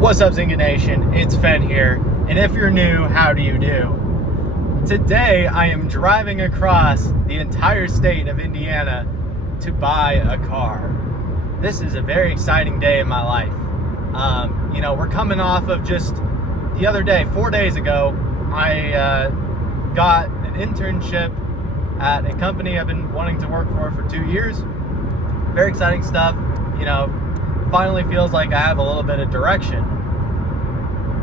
What's up, Zynga Nation? It's Fen here, and if you're new, how do you do? Today, I am driving across the entire state of Indiana to buy a car. This is a very exciting day in my life. We're coming off of just the other day, 4 days ago, I got an internship at a company I've been wanting to work for 2 years. Very exciting stuff. Finally feels like I have a little bit of direction.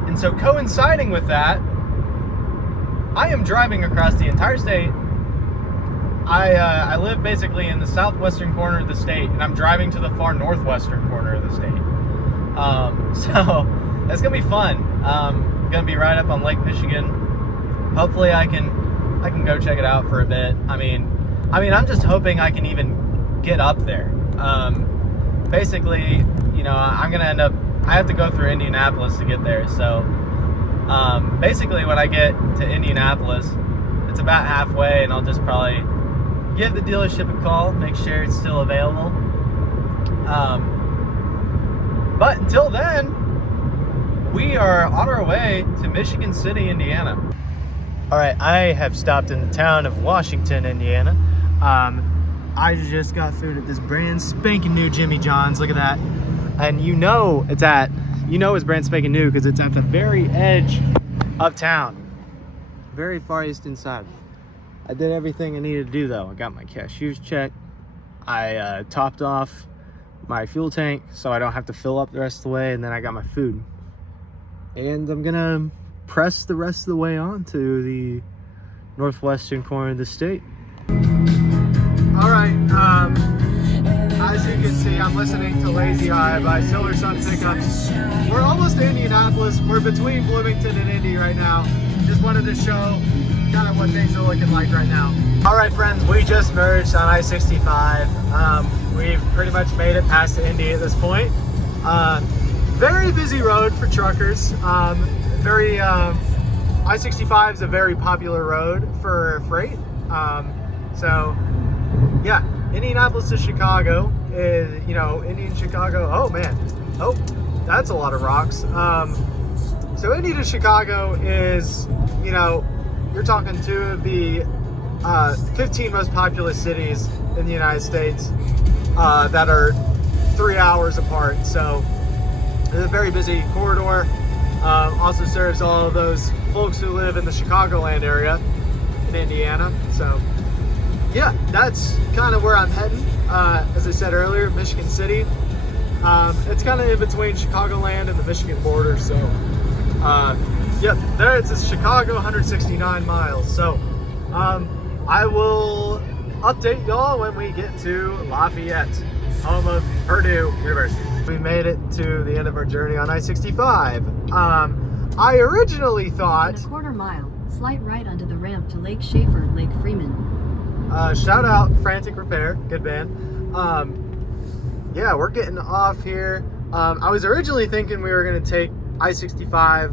And so coinciding with that, I am driving across the entire state. I live basically in the southwestern corner of the state, and I'm driving to the far northwestern corner of the state. So that's gonna be fun. Gonna be right up on Lake Michigan. Hopefully I can go check it out for a bit. I mean, I'm just hoping I can even get up there. Basically, I'm gonna end up, I have to go through Indianapolis to get there. So basically when I get to Indianapolis, it's about halfway, and I'll just probably give the dealership a call, make sure it's still available. But until then, we are on our way to Michigan City, Indiana. All right, I have stopped in the town of Washington, Indiana. I just got food at this brand spanking new Jimmy John's. Look at that. And it's brand spanking new because it's at the very edge of town. Very far east inside. I did everything I needed to do though. I got my cashiers checked. I topped off my fuel tank so I don't have to fill up the rest of the way, and then I got my food. And I'm gonna press the rest of the way on to the northwestern corner of the state. All right, as you can see, I'm listening to Lazy Eye by Solar Sun Pickups. We're almost to Indianapolis. We're between Bloomington and Indy right now. Just wanted to show kind of what things are looking like right now. All right, friends, we just merged on I-65. We've pretty much made it past to Indy at this point. Very busy road for truckers. I-65 is a very popular road for freight. Yeah, Indianapolis to Chicago is, Indy and Chicago. Oh man, that's a lot of rocks. So Indy to Chicago is, you're talking two of the 15 most populous cities in the United States that are 3 hours apart. So it's a very busy corridor. Also serves all of those folks who live in the Chicagoland area in Indiana. So yeah, that's kind of where I'm heading. As I said earlier, Michigan City. It's kind of in between Chicagoland and the Michigan border. So there it says Chicago, 169 miles. So I will update y'all when we get to Lafayette, home of Purdue University. We made it to the end of our journey on I-65. I originally thought... In a quarter mile, slight right onto the ramp to Lake Schaefer, Lake Freeman. Shout out Frantic Repair, good band. Yeah, we're getting off here. I was originally thinking we were going to take I-65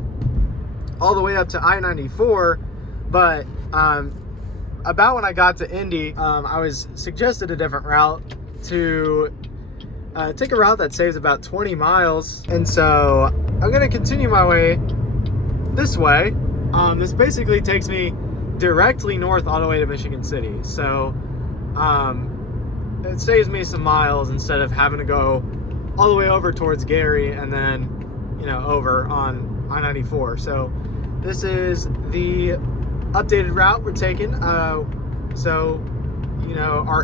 all the way up to I-94, but about when I got to Indy, I was suggested a different route to take a route that saves about 20 miles. And so I'm going to continue my way this way. This basically takes me directly north all the way to Michigan City. So it saves me some miles instead of having to go all the way over towards Gary and then, over on I-94. So this is the updated route we're taking. Our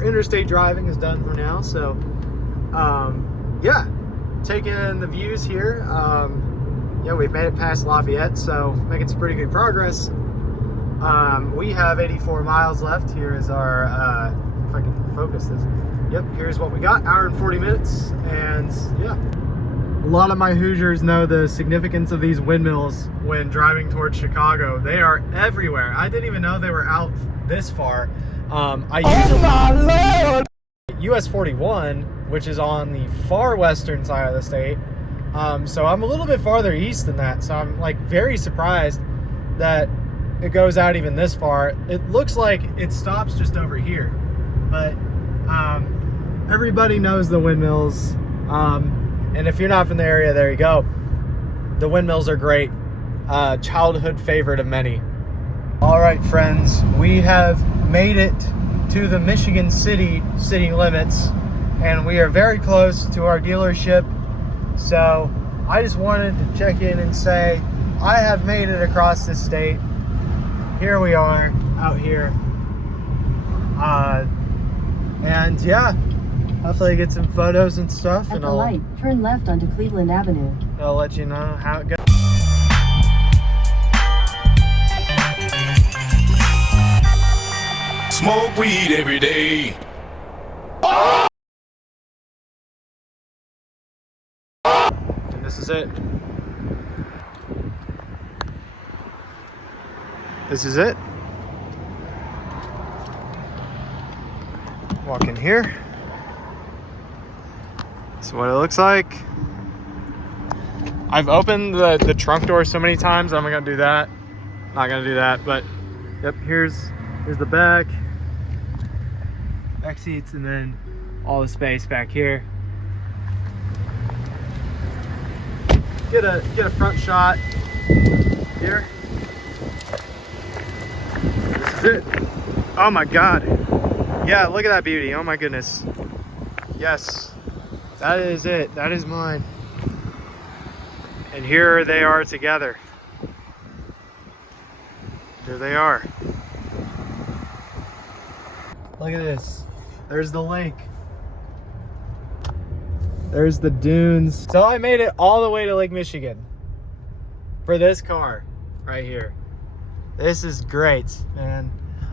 interstate driving is done for now. So yeah, taking the views here. We've made it past Lafayette, so making some pretty good progress. We have 84 miles left. Here is our, if I can focus this. Yep, here's what we got, hour and 40 minutes. And yeah, a lot of my Hoosiers know the significance of these windmills when driving towards Chicago. They are everywhere. I didn't even know they were out this far. US 41, which is on the far western side of the state. So I'm a little bit farther east than that. So I'm very surprised that it goes out even this far. It looks like it stops just over here, but everybody knows the windmills. And if you're not from the area, there you go. The windmills are great. Childhood favorite of many. All right, friends, we have made it to the Michigan city limits, and we are very close to our dealership. So I just wanted to check in and say I have made it across the state. Here we are out here. And yeah, hopefully get some photos and stuff. At and the light, turn left onto Cleveland Avenue. I'll let you know how it goes. Smoke weed every day. And this is it. This is it. Walk in here. This is what it looks like. I've opened the trunk door so many times, I'm not gonna do that. Not gonna do that, but yep, here's the back seats, and then all the space back here. Get a front shot here. This is it. Oh my god. Yeah, look at that beauty. Oh my goodness. Yes. That is it. That is mine. And here they are together. Here they are. Look at this. There's the lake. There's the dunes. So I made it all the way to Lake Michigan for this car right here. This is great, man.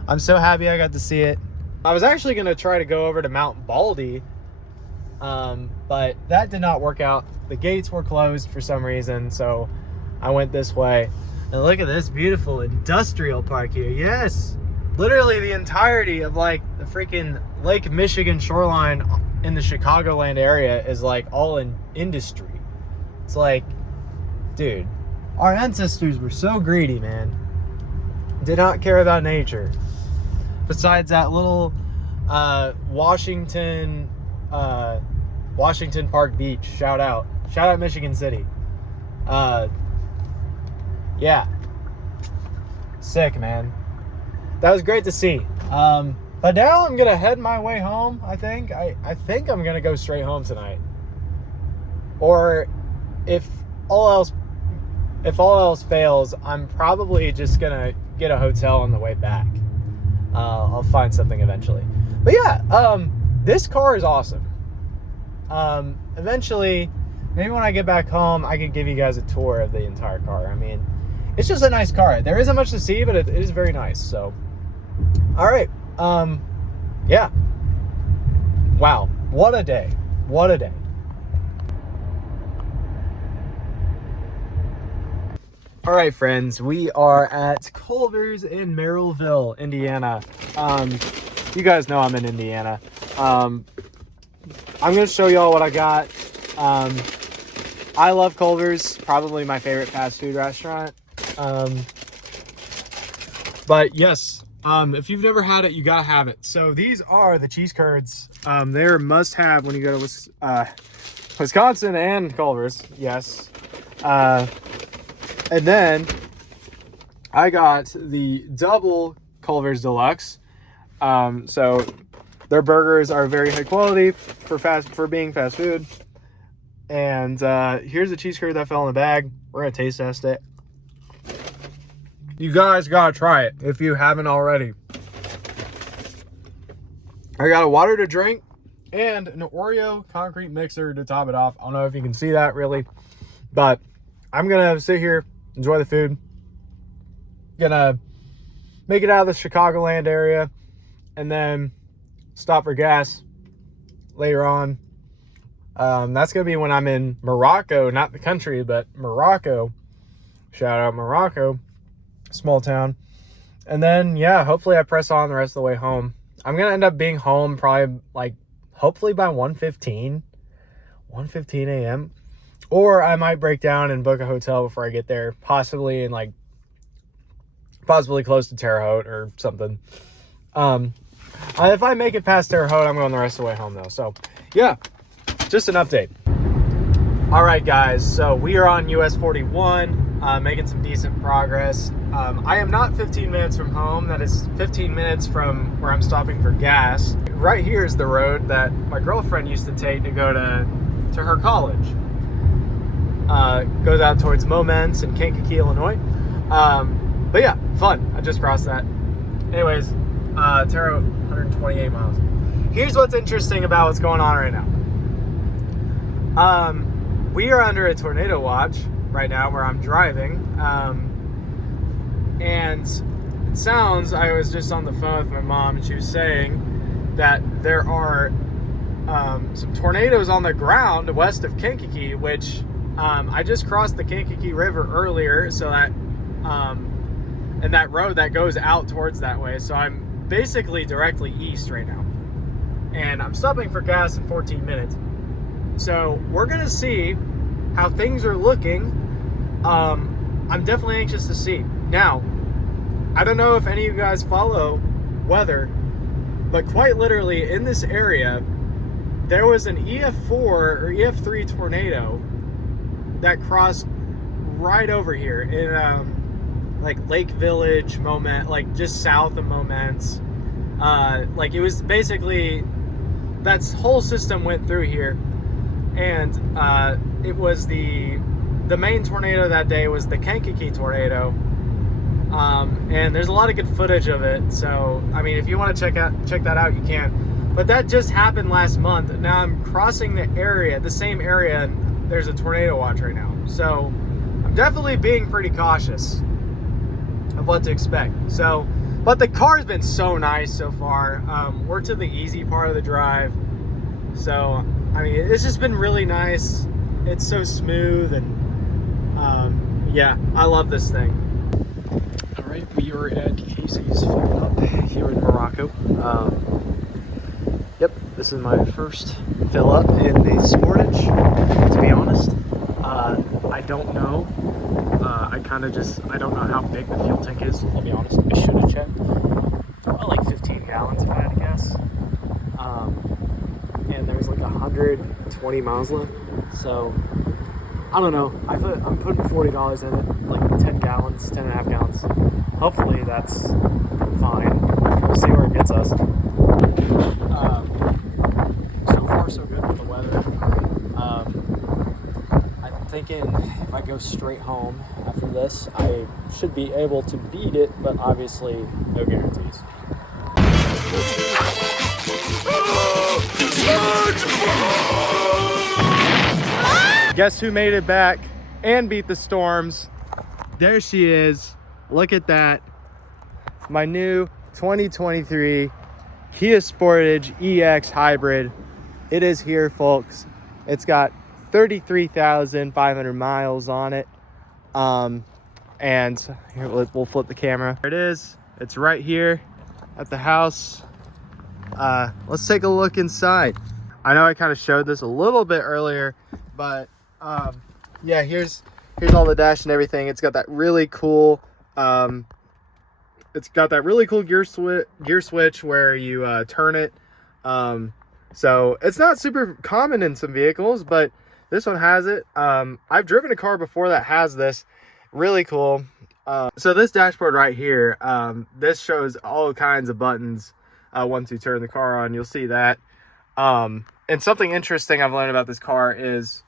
I'm so happy I got to see it. I was actually gonna try to go over to Mount Baldy, but that did not work out. The gates were closed for some reason, so I went this way. And look at this beautiful industrial park here. Yes, literally the entirety of like the freaking Lake Michigan shoreline in the Chicagoland area is like all in industry. It's like, dude, our ancestors were so greedy, man. Did not care about nature. Besides that little Washington Park Beach, shout out Michigan City. Yeah, sick, man. That was great to see. But now I'm gonna head my way home. I think I'm gonna go straight home tonight. Or if all else fails, I'm probably just gonna get a hotel on the way back. I'll find something eventually. But yeah, this car is awesome. Eventually, maybe when I get back home, I can give you guys a tour of the entire car. I mean, it's just a nice car. There isn't much to see, but it is very nice. So, all right. Yeah. Wow. What a day. What a day. All right, friends, we are at Culver's in Merrillville, Indiana. You guys know I'm in Indiana. I'm going to show y'all what I got. I love Culver's, probably my favorite fast food restaurant. But yes, if you've never had it, you gotta have it. So these are the cheese curds. They're must have when you go to Wisconsin and Culver's. Yes. And then I got the double Culver's Deluxe. So their burgers are very high quality for being fast food. And here's the cheese curd that fell in the bag. We're gonna taste test it. You guys gotta try it if you haven't already. I got a water to drink and an Oreo concrete mixer to top it off. I don't know if you can see that really, but I'm gonna sit here, enjoy the food. Gonna make it out of the Chicagoland area and then stop for gas later on. That's gonna be when I'm in Morocco, not the country, but Morocco. Shout out Morocco, small town. And then yeah, hopefully I press on the rest of the way home. I'm gonna end up being home probably hopefully by 1:15 a.m. Or I might break down and book a hotel before I get there, possibly close to Terre Haute or something. If I make it past Terre Haute, I'm going the rest of the way home though. So yeah, just an update. All right, guys, so we are on US 41, making some decent progress. I am not 15 minutes from home. That is 15 minutes from where I'm stopping for gas. Right here is the road that my girlfriend used to take to go to her college. Goes out towards Momence in Kankakee, Illinois. But yeah, fun. I just crossed that. Anyways, Taro, 128 miles. Here's what's interesting about what's going on right now. We are under a tornado watch right now where I'm driving. And it sounds, I was just on the phone with my mom and she was saying that there are some tornadoes on the ground west of Kankakee, which I just crossed the Kankakee River earlier, so that and that road that goes out towards that way. So I'm basically directly east right now. And I'm stopping for gas in 14 minutes. So we're gonna see how things are looking. I'm definitely anxious to see. Now, I don't know if any of you guys follow weather, but quite literally in this area, there was an EF4 or EF3 tornado that crossed right over here in like Lake Village, like just south of Momence. Like it was basically, that whole system went through here. And it was the main tornado that day was the Kankakee tornado, and there's a lot of good footage of it. So I mean, if you want to check that out, you can. But that just happened last month. Now I'm crossing the same area, and there's a tornado watch right now. So I'm definitely being pretty cautious of what to expect. So, but the car's been so nice so far. We're to the easy part of the drive, so. I mean, it's just been really nice. It's so smooth, and yeah, I love this thing. All right, we are at Casey's Fill Up here in Morocco. Yep, this is my first fill up in the Sportage. To be honest, I don't know. I don't know how big the fuel tank is. I'll be honest. I should have checked. Well, like 15 gallons if I had to guess. And there's like 120 miles left, so I don't know. I'm putting $40 in it, like 10 gallons, 10 and a half gallons. Hopefully that's fine. We'll see where it gets us. So far so good with the weather. I'm thinking if I go straight home after this, I should be able to beat it, but obviously no guarantees. Guess who made it back and beat the storms? There she is. Look at that. My new 2023 Kia Sportage EX Hybrid. It is here, folks. It's got 33,500 miles on it. And here, we'll flip the camera. There it is. It's right here at the house. Let's take a look inside. I know I kind of showed this a little bit earlier, but yeah, here's all the dash and everything. It's got that really cool gear switch where you turn it. So it's not super common in some vehicles, but this one has it. I've driven a car before that has this. Really cool. So this dashboard right here, this shows all kinds of buttons. Once you turn the car on, you'll see that. And something interesting I've learned about this car is,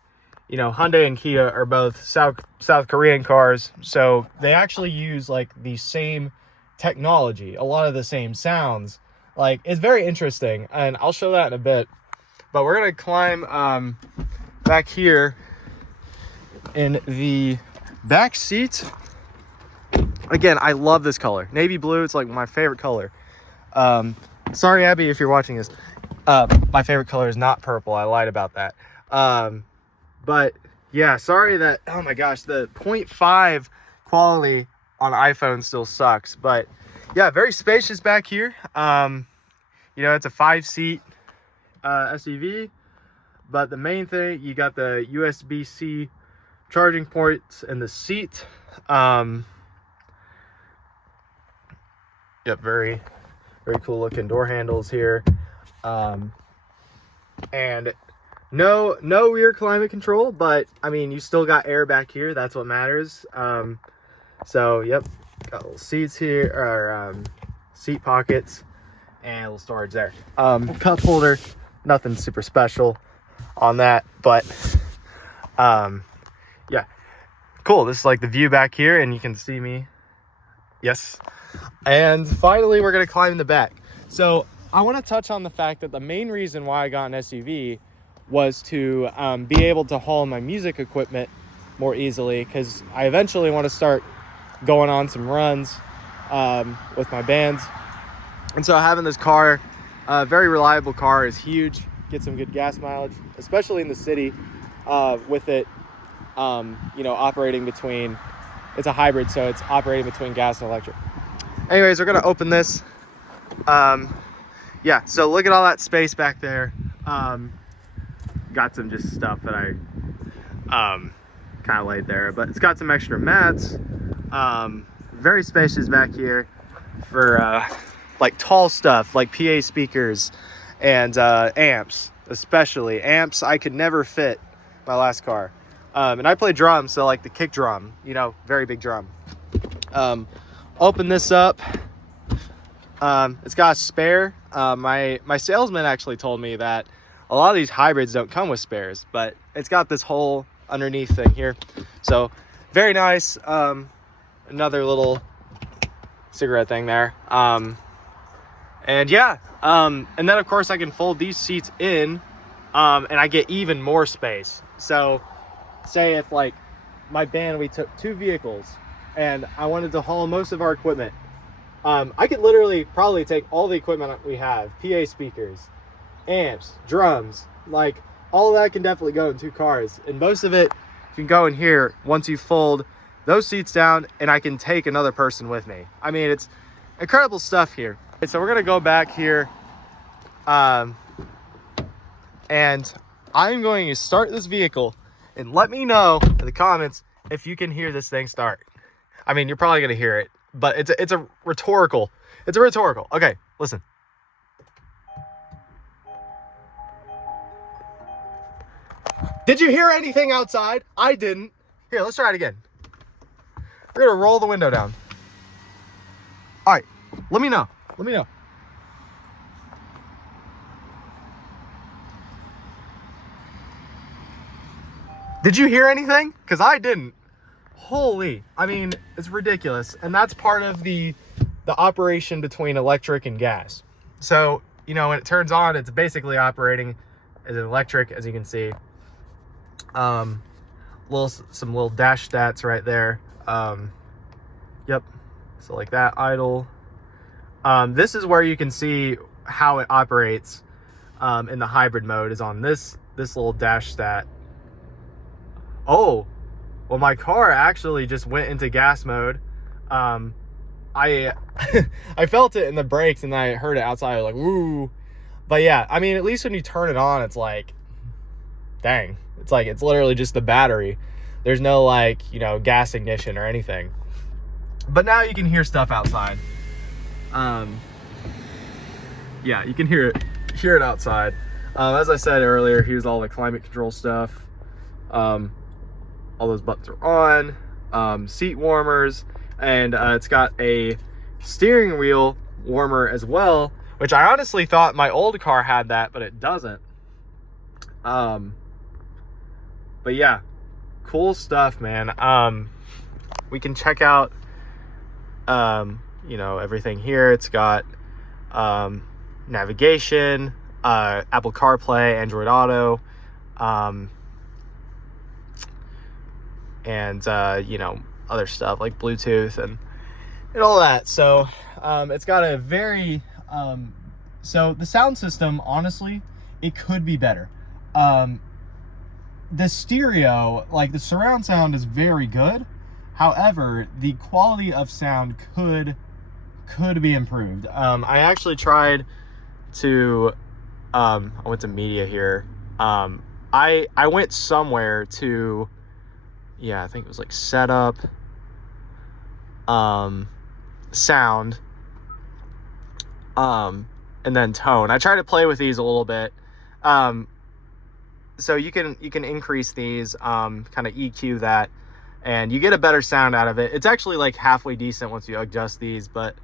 you know, Hyundai and Kia are both South Korean cars, so they actually use like the same technology, a lot of the same sounds. Like, it's very interesting, and I'll show that in a bit. But we're gonna climb back here in the back seat. Again, I love this color, navy blue. It's like my favorite color. Sorry, Abby, if you're watching this. My favorite color is not purple. I lied about that. But yeah, sorry that, oh my gosh, the 0.5 quality on iPhone still sucks. But yeah, very spacious back here. You know, it's a 5-seat SUV. But the main thing, you got the USB-C charging ports in the seat. Yep, very cool looking door handles here. And no rear climate control, but I mean, you still got air back here. That's what matters. So yep, got little seats here, or seat pockets, and a little storage there. Cup holder, nothing super special on that, but yeah, cool. This is like the view back here, and you can see me. Yes. And finally, we're gonna climb in the back. So I want to touch on the fact that the main reason why I got an SUV was to be able to haul my music equipment more easily, because I eventually want to start going on some runs with my bands. And so having this car, a very reliable car, is huge. Get some good gas mileage, especially in the city, with it, operating between, it's a hybrid, so it's operating between gas and electric. Anyways, we're gonna open this. Yeah, so look at all that space back there. Got some just stuff that I kind of laid there, but it's got some extra mats. Very spacious back here for like tall stuff like PA speakers and amps, especially amps. I could never fit my last car, and I play drums, so like the kick drum, very big drum. Open this up. It's got a spare. My salesman actually told me that a lot of these hybrids don't come with spares, but it's got this whole underneath thing here. So very nice. Another little cigarette thing there. And yeah, and then of course I can fold these seats in, and I get even more space. So say if like my band, we took 2 vehicles and I wanted to haul most of our equipment, I could literally probably take all the equipment we have, PA speakers, amps, drums, like all of that can definitely go in 2 cars, and most of it can go in here once you fold those seats down, and I can take another person with me. I mean, it's incredible stuff here. So we're gonna go back here, and I'm going to start this vehicle, and let me know in the comments if you can hear this thing start. I mean, you're probably gonna hear it, but it's a rhetorical. It's a rhetorical. Okay, listen. Did you hear anything outside? I didn't. Here, let's try it again. We're gonna roll the window down. All right, let me know. Let me know. Did you hear anything? Because I didn't. Holy, I mean, it's ridiculous. And that's part of the operation between electric and gas. So, when it turns on, it's basically operating as an electric, as you can see. Some little dash stats right there. Yep. So like that, idle. This is where you can see how it operates in the hybrid mode, is on this little dash stat. Oh, well, my car actually just went into gas mode. I felt it in the brakes, and I heard it outside, like, woo. But yeah, I mean, at least when you turn it on, it's like, dang. It's like, it's literally just the battery. There's no like, gas ignition or anything. But now you can hear stuff outside. Yeah, you can hear it outside. As I said earlier, here's all the climate control stuff. All those buttons are on. Seat warmers, and it's got a steering wheel warmer as well, which I honestly thought my old car had that, but it doesn't. But yeah, cool stuff, man. We can check out everything here. It's got navigation, Apple CarPlay, Android Auto, and other stuff like Bluetooth and all that. So it's got a very so the sound system, honestly, it could be better. The stereo, like the surround sound, is very good. However, the quality of sound could be improved. I actually tried to I went to media here. I went somewhere to, I think it was like setup, sound, and then tone. I tried to play with these a little bit. so you can increase these, kind of EQ that, and you get a better sound out of it. It's actually like halfway decent once you adjust these, but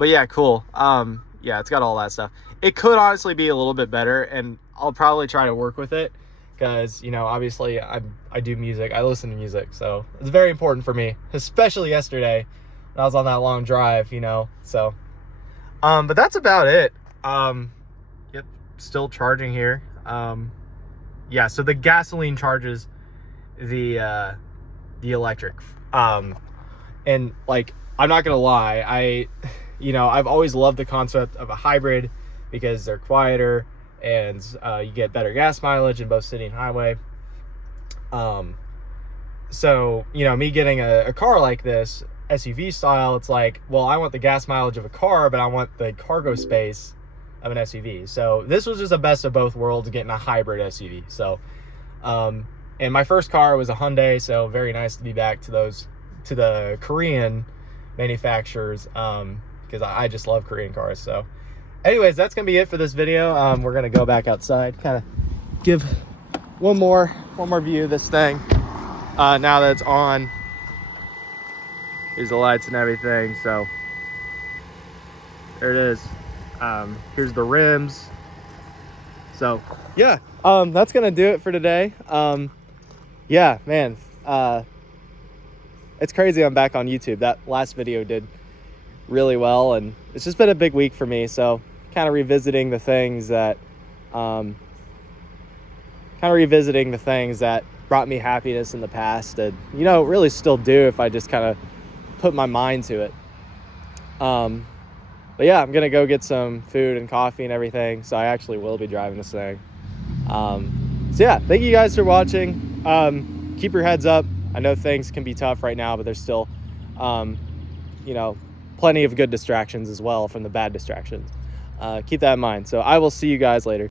yeah, cool. Yeah, it's got all that stuff. It could honestly be a little bit better, and I'll probably try to work with it because, you know, obviously I do music. I listen to music, so it's very important for me, especially yesterday when I was on that long drive, you know. So, but that's about it. Yep, still charging here. Yeah, so the gasoline charges the electric. And like, I'm not gonna lie, you know, I've always loved the concept of a hybrid because they're quieter and you get better gas mileage in both city and highway. So, you know, me getting a car like this, SUV style, it's like, well, I want the gas mileage of a car, but I want the cargo space of an SUV. So this was just a best of both worlds, getting a hybrid SUV. So, and my first car was a Hyundai, so very nice to be back to the Korean manufacturers, because I just love Korean cars. So anyways, that's gonna be it for this video. We're gonna go back outside, kind of give one more view of this thing now that it's on. Here's the lights and everything. So there it is. Here's the rims. So yeah, that's gonna do it for today. Yeah, man, it's crazy I'm back on YouTube. That last video did really well, and it's just been a big week for me. So kind of revisiting the things that brought me happiness in the past, and, you know, really still do if I just kind of put my mind to it. But yeah, I'm gonna go get some food and coffee and everything, so I actually will be driving this thing. So yeah, thank you guys for watching. Keep your heads up. I know things can be tough right now, but there's still you know, plenty of good distractions as well from the bad distractions. Keep that in mind. So I will see you guys later.